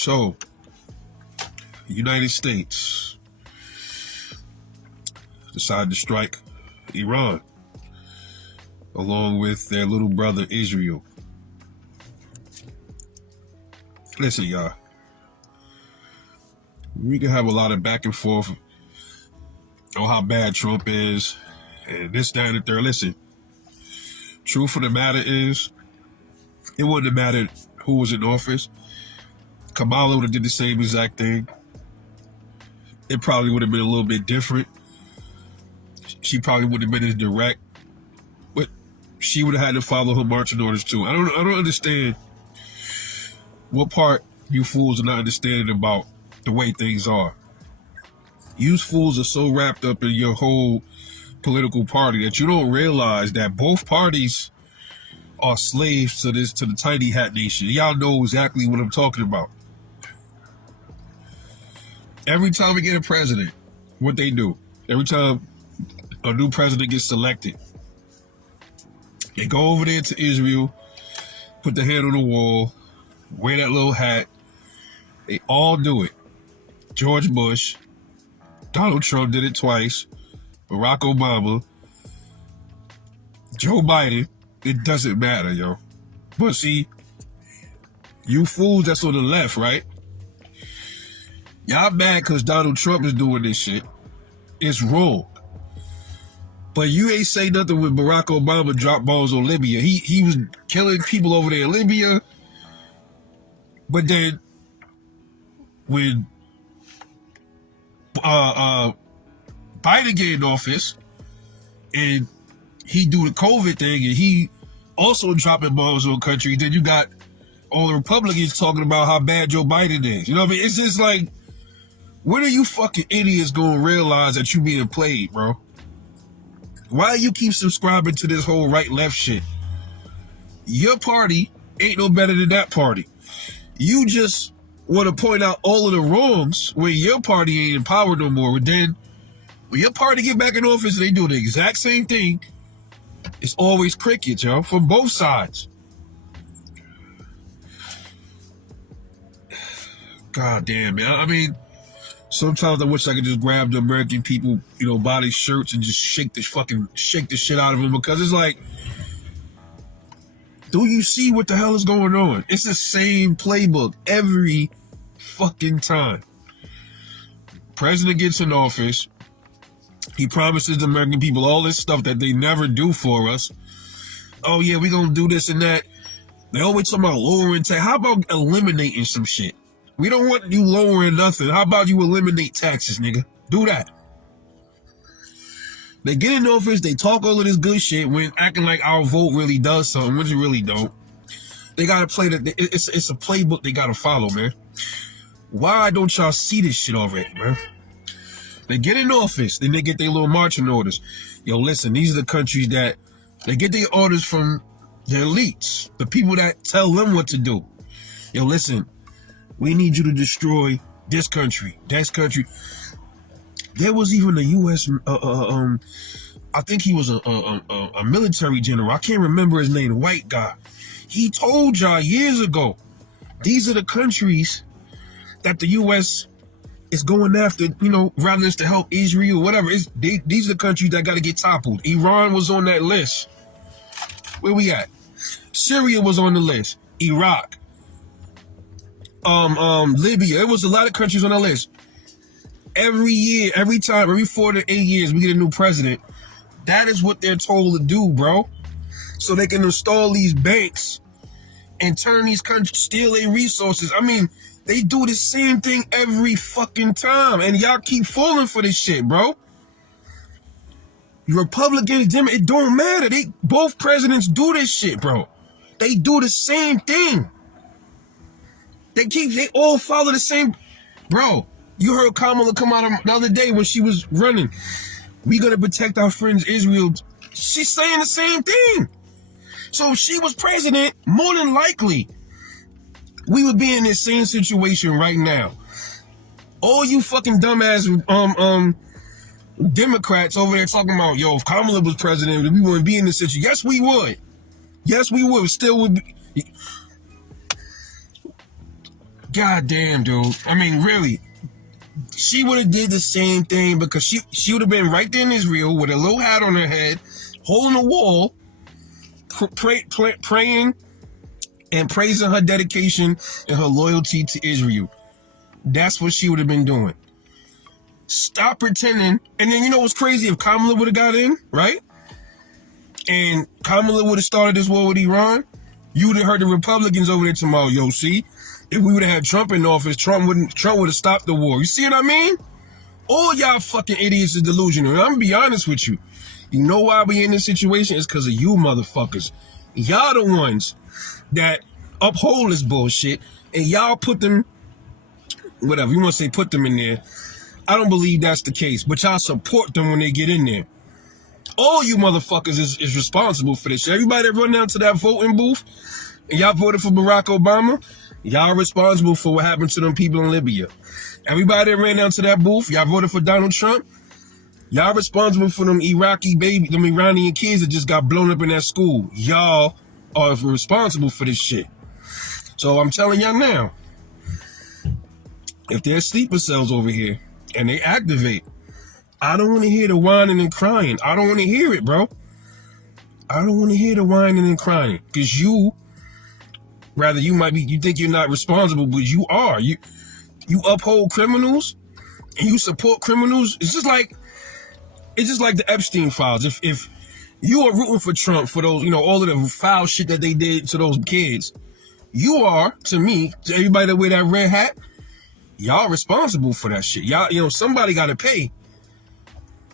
So, United States decided to strike Iran, along with their little brother Israel. Listen, y'all. We can have a lot of back and forth on how bad Trump is, and this, that, and the third. Listen, truth of the matter is, it wouldn't have mattered who was in office. Kamala would have did the same exact thing. It probably would have been a little bit different. She probably wouldn't have been as direct, but she would have had to follow her marching orders too. I don't understand what part you fools are not understanding about the way things are. You fools are so wrapped up in your whole political party that you don't realize that both parties are slaves to the tiny hat nation. Y'all know exactly what I'm talking about. Every time we get a president, what they do, every time a new president gets selected, they go over there to Israel, put their hand on the wall, wear that little hat. They all do it. George Bush, Donald Trump did it twice, Barack Obama, Joe Biden. It doesn't matter, yo. But see, you fools that's on the left, right? Y'all mad because Donald Trump is doing this shit. It's wrong. But you ain't say nothing when Barack Obama dropped balls on Libya. He was killing people over there in Libya. But then when Biden get in office and he do the COVID thing and he also dropping bombs on country, then you got all the Republicans talking about how bad Joe Biden is. You know what I mean? It's just like, when are you fucking idiots gonna realize that you being played, bro? Why you keep subscribing to this whole right-left shit? Your party ain't no better than that party. You just want to point out all of the wrongs when your party ain't in power no more. But then, when your party get back in office and they do the exact same thing, it's always crickets, yo, from both sides. God damn, man. I mean, sometimes I wish I could just grab the American people, by their shirts and just shake the shit out of them, because it's like, do you see what the hell is going on? It's the same playbook every fucking time. President gets in office. He promises the American people all this stuff that they never do for us. Oh yeah, we gonna do this and that. They always talk about lowering tax. How about eliminating some shit? We don't want you lowering nothing. How about you eliminate taxes, nigga? Do that. They get in office, they talk all of this good shit when acting like our vote really does something, which it really don't. They gotta play that. It's a playbook they gotta follow, man. Why don't y'all see this shit already, man? They get in office, then they get their little marching orders. Yo, listen, these are the countries that they get their orders from the elites, the people that tell them what to do. Yo, listen, we need you to destroy this country, that country. There was even a U.S. I think he was a military general. I can't remember his name. White guy. He told y'all years ago, these are the countries that the U.S. is going after. Rather than to help Israel or whatever. These are the countries that got to get toppled. Iran was on that list. Where we at? Syria was on the list. Iraq. Libya. There was a lot of countries on that list. Every year, every 4 to 8 years, we get a new president. That is what they're told to do, bro. So they can install these banks and turn these countries, steal their resources. I mean, they do the same thing every fucking time. And y'all keep falling for this shit, bro. Republicans, it don't matter. Both presidents do this shit, bro. They do the same thing. They all follow the same, bro. You heard Kamala come out the other day when she was running. We gonna protect our friends Israel. She's saying the same thing. So if she was president, more than likely, we would be in this same situation right now. All you fucking dumbass Democrats over there talking about, yo, if Kamala was president, we wouldn't be in this situation. Yes, we would. Yes, we would. Still would be. God damn, dude. I mean, really. She would have did the same thing because she would have been right there in Israel with a little hat on her head, holding the wall, praying and praising her dedication and her loyalty to Israel. That's what she would have been doing. Stop pretending. And then you know what's crazy? If Kamala would have got in, right? And Kamala would have started this war with Iran, you would have heard the Republicans over there tomorrow. Yo, see? If we would have had Trump in office, Trump would have stopped the war. You see what I mean? All y'all fucking idiots is delusional. And I'm gonna be honest with you. You know why we in this situation? It's because of you motherfuckers. Y'all the ones that uphold this bullshit, and y'all put them, whatever, you want to say put them in there. I don't believe that's the case, but y'all support them when they get in there. All you motherfuckers is responsible for this. Everybody that run down to that voting booth and y'all voted for Barack Obama, y'all responsible for what happened to them people in Libya. Everybody that ran down to that booth, y'all voted for Donald Trump, y'all responsible for them Iranian kids that just got blown up in that school. Y'all are responsible for this shit. So I'm telling y'all now, if there's sleeper cells over here and they activate, I don't want to hear the whining and crying. I don't want to hear it, bro. I don't want to hear the whining and crying. Because you think you're not responsible, but you are. You uphold criminals and you support criminals. It's just like the Epstein files. If you are rooting for Trump for those, all of the foul shit that they did to those kids, you are, to me, to everybody that wear that red hat, y'all responsible for that shit. Y'all, somebody got to pay.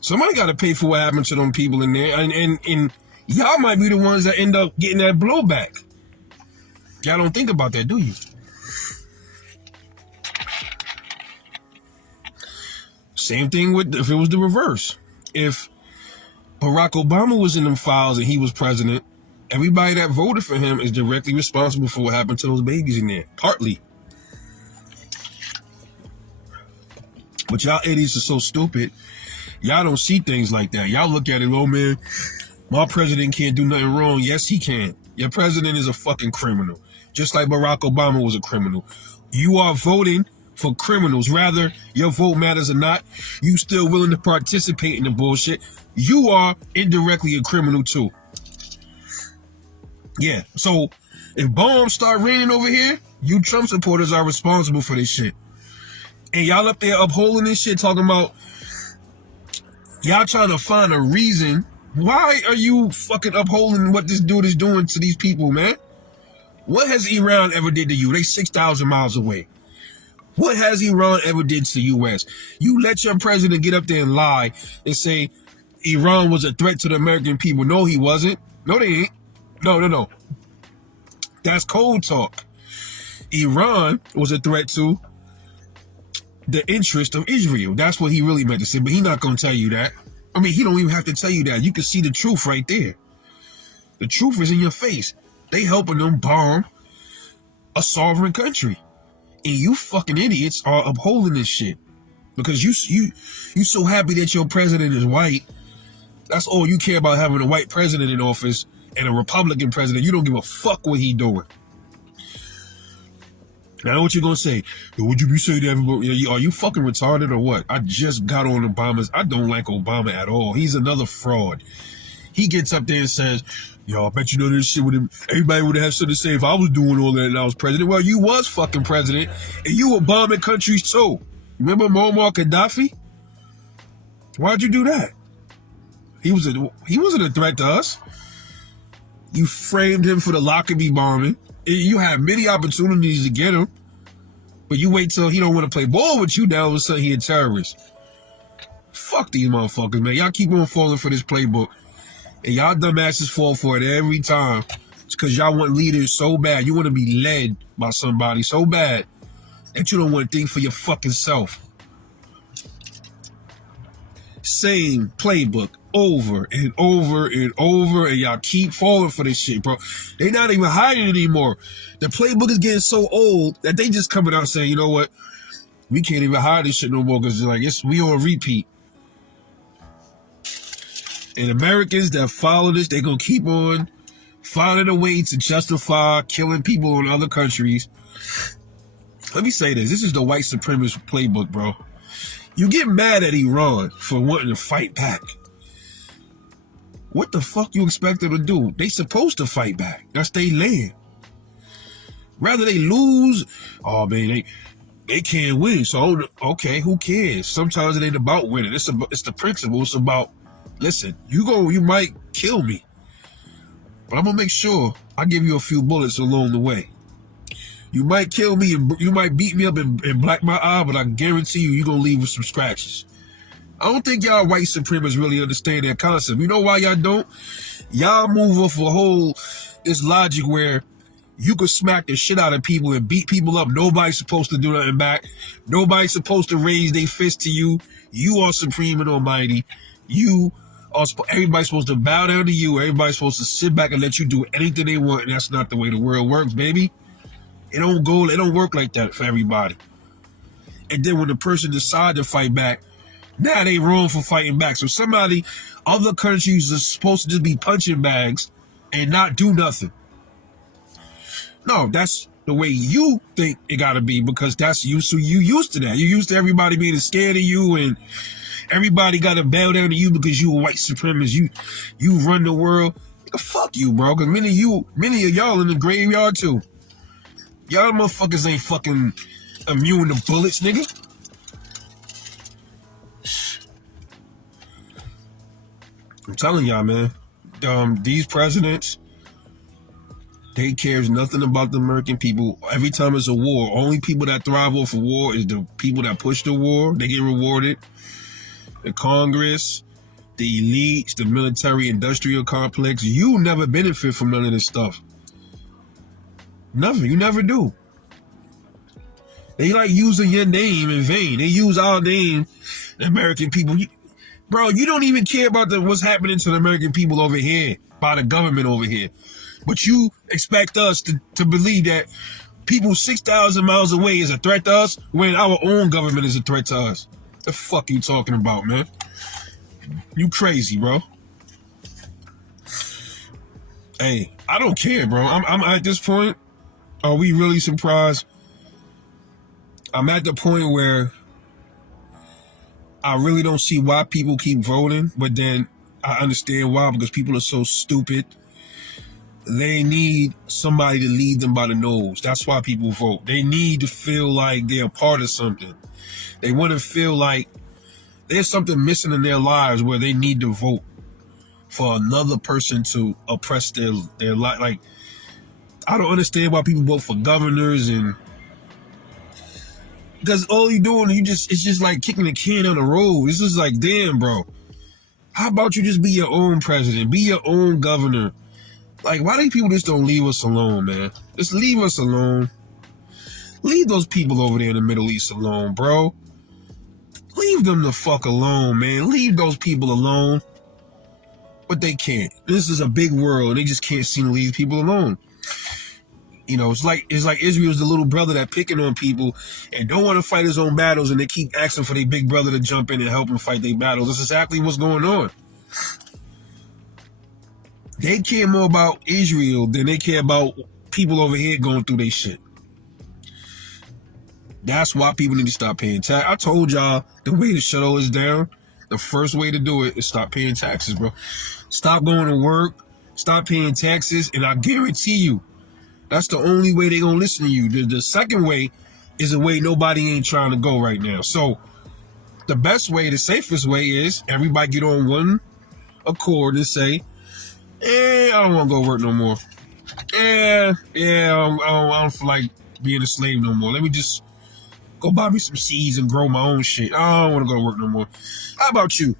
Somebody got to pay for what happened to them people in there. And y'all might be the ones that end up getting that blowback. Y'all don't think about that, do you? Same thing with if it was the reverse. If Barack Obama was in them files and he was president, everybody that voted for him is directly responsible for what happened to those babies in there. Partly. But y'all idiots are so stupid. Y'all don't see things like that. Y'all look at it, oh man, my president can't do nothing wrong. Yes, he can. Your president is a fucking criminal. Just like Barack Obama was a criminal. You are voting for criminals. Rather, your vote matters or not, you still willing to participate in the bullshit. You are indirectly a criminal too. Yeah, so if bombs start raining over here, you Trump supporters are responsible for this shit. And y'all up there upholding this shit, talking about y'all trying to find a reason. Why are you fucking upholding what this dude is doing to these people, man? What has Iran ever did to you? They 6,000 miles away. What has Iran ever did to the U.S.? You let your president get up there and lie and say Iran was a threat to the American people. No, he wasn't. No, they ain't. No. That's cold talk. Iran was a threat to the interest of Israel. That's what he really meant to say, but he's not going to tell you that. I mean, he don't even have to tell you that. You can see the truth right there. The truth is in your face. They helping them bomb a sovereign country. And you fucking idiots are upholding this shit. Because you so happy that your president is white. That's all you care about, having a white president in office and a Republican president. You don't give a fuck what he doing. Now what you gonna say? Would you be saying to everybody, are you fucking retarded or what? I just got on Obama's. I don't like Obama at all. He's another fraud. He gets up there and says, yo, I bet you know this shit with him. Everybody would have something to say if I was doing all that and I was president. Well, you was fucking president and you were bombing countries too. Remember Muammar Gaddafi? Why'd you do that? He wasn't a threat to us. You framed him for the Lockerbie bombing. You had many opportunities to get him, but you wait till he don't want to play ball with you. Now all of a sudden he a terrorist. Fuck these motherfuckers, man. Y'all keep on falling for this playbook, and y'all dumbasses fall for it every time. It's because y'all want leaders so bad. You want to be led by somebody so bad that you don't want to think for your fucking self. Same playbook over and over and over, and y'all keep falling for this shit, bro. They not even hiding it anymore. The playbook is getting so old that they just coming out saying, you know what, we can't even hide this shit no more because we on repeat. And Americans that follow this, they gonna keep on finding a way to justify killing people in other countries Let me say this. This is the white supremacist playbook, bro. You get mad at Iran for wanting to fight back. What the fuck you expect them to do? They supposed to fight back. That's their land. Rather they lose, oh man, they can't win. So okay, who cares? Sometimes it ain't about winning. It's the principle. It's about, listen, you might kill me, but I'm gonna make sure I give you a few bullets along the way. You might kill me and you might beat me up and black my eye, but I guarantee you're gonna leave with some scratches. I don't think y'all white supremacists really understand that concept. You know why y'all don't? Y'all move off this logic where you could smack the shit out of people and beat people up. Nobody's supposed to do nothing back. Nobody's supposed to raise their fist to you. You are supreme and almighty. Everybody's supposed to bow down to you. Everybody's supposed to sit back and let you do anything they want. And that's not the way the world works, baby. It don't work like that for everybody. And then when the person decides to fight back, now they wrong for fighting back. So other countries are supposed to just be punching bags and not do nothing. No, that's the way you think it gotta be, because that's you. So you used to that. You used to everybody being scared of you and everybody gotta bow down to you because you a white supremacist. You run the world. Fuck you, bro. Because many of y'all in the graveyard too. Y'all motherfuckers ain't fucking immune to bullets, nigga. I'm telling y'all, man. These presidents, they cares nothing about the American people. Every time it's a war, only people that thrive off of war is the people that push the war. They get rewarded. The Congress, the elites, the military-industrial complex. You never benefit from none of this stuff. Never. You never do. They like using your name in vain. They use our name, the American people. Bro, you don't even care about what's happening to the American people over here, by the government over here. But you expect us to believe that people 6,000 miles away is a threat to us when our own government is a threat to us. The fuck you talking about, man? You crazy, bro. Hey, I don't care, bro. I'm at this point. Are we really surprised? I'm at the point where I really don't see why people keep voting, but then I understand why, because people are so stupid. They need somebody to lead them by the nose. That's why people vote. They need to feel like they're a part of something. They want to feel like there's something missing in their lives where they need to vote for another person to oppress their life. Like, I don't understand why people vote for governors, and because all you're doing, it's just like kicking the can on the road. It's just like, damn, bro. How about you just be your own president? Be your own governor. Like, why do people just don't leave us alone, man? Just leave us alone. Leave those people over there in the Middle East alone, bro. Leave them the fuck alone, man. Leave those people alone. But they can't. This is a big world. They just can't seem to leave people alone. You know, it's like Israel's the little brother that picking on people and don't want to fight his own battles, and they keep asking for their big brother to jump in and help them fight their battles. That's exactly what's going on. They care more about Israel than they care about people over here going through their shit. That's why people need to stop paying tax. I told y'all the way to shut all this down, the first way to do it is stop paying taxes, bro. Stop going to work, stop paying taxes, and I guarantee you, that's the only way they're going to listen to you. The second way is a way nobody ain't trying to go right now. So the best way, the safest way is everybody get on one accord and say, I don't want to go work no more. I don't feel like being a slave no more. Let me just go buy me some seeds and grow my own shit. I don't want to go to work no more. How about you?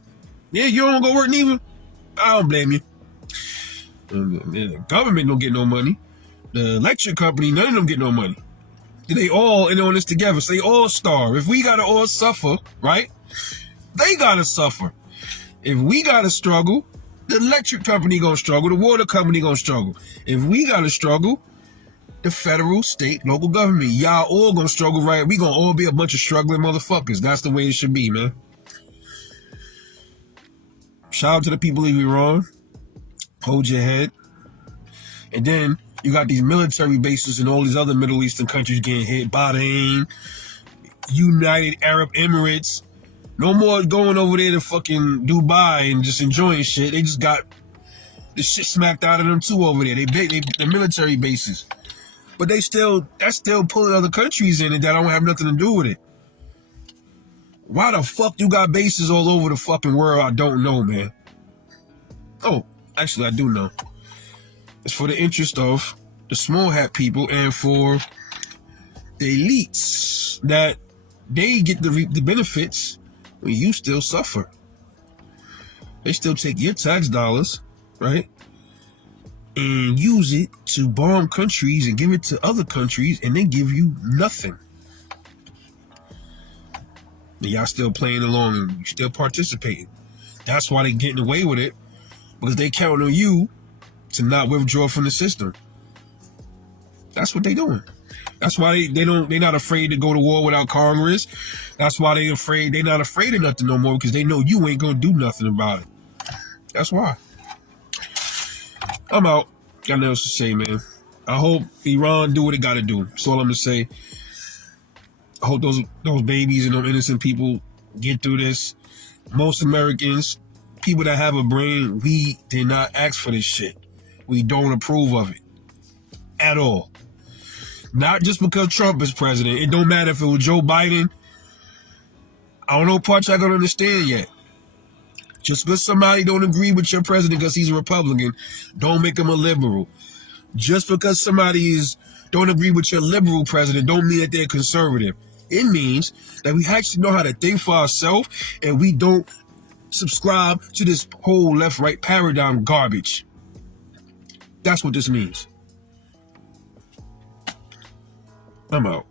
Yeah, you don't go work neither? I don't blame you. The government don't get no money. The electric company, none of them get no money. They all in on this together, so they all starve. If we gotta all suffer, right? They gotta suffer. If we gotta struggle, the electric company gonna struggle, the water company gonna struggle. If we gotta struggle, the federal, state, local government, y'all all gonna struggle, right? We gonna all be a bunch of struggling motherfuckers. That's the way it should be, man. Shout out to the people of Iran. Hold your head. And then You got these military bases in all these other Middle Eastern countries getting hit. Bahrain, United Arab Emirates. No more going over there to fucking Dubai and just enjoying shit. They just got the shit smacked out of them too over there. They're military bases. But that's still pulling other countries in it that don't have nothing to do with it. Why the fuck you got bases all over the fucking world? I don't know, man. Oh, actually, I do know. It's for the interest of the small hat people and for the elites that they get to reap the benefits when you still suffer. They still take your tax dollars, right, and use it to bomb countries and give it to other countries and then give you nothing. And y'all still playing along and still participating. That's why they getting away with it, because they count on you to not withdraw from the system. That's what they doing. That's why they're not afraid to go to war without Congress. That's why they're not afraid of nothing no more, because they know you ain't gonna do nothing about it. That's why. I'm out. Got nothing else to say, man. I hope Iran do what it gotta do. That's all I'm gonna say. I hope those babies and those innocent people get through this. Most Americans, people that have a brain, we did not ask for this shit. We don't approve of it at all. Not just because Trump is president. It don't matter if it was Joe Biden. I don't know parts I don't understand yet. Just because somebody don't agree with your president because he's a Republican, don't make him a liberal. Just because somebody don't agree with your liberal president, don't mean that they're conservative. It means that we actually know how to think for ourselves and we don't subscribe to this whole left-right paradigm garbage. That's what this means. I'm out.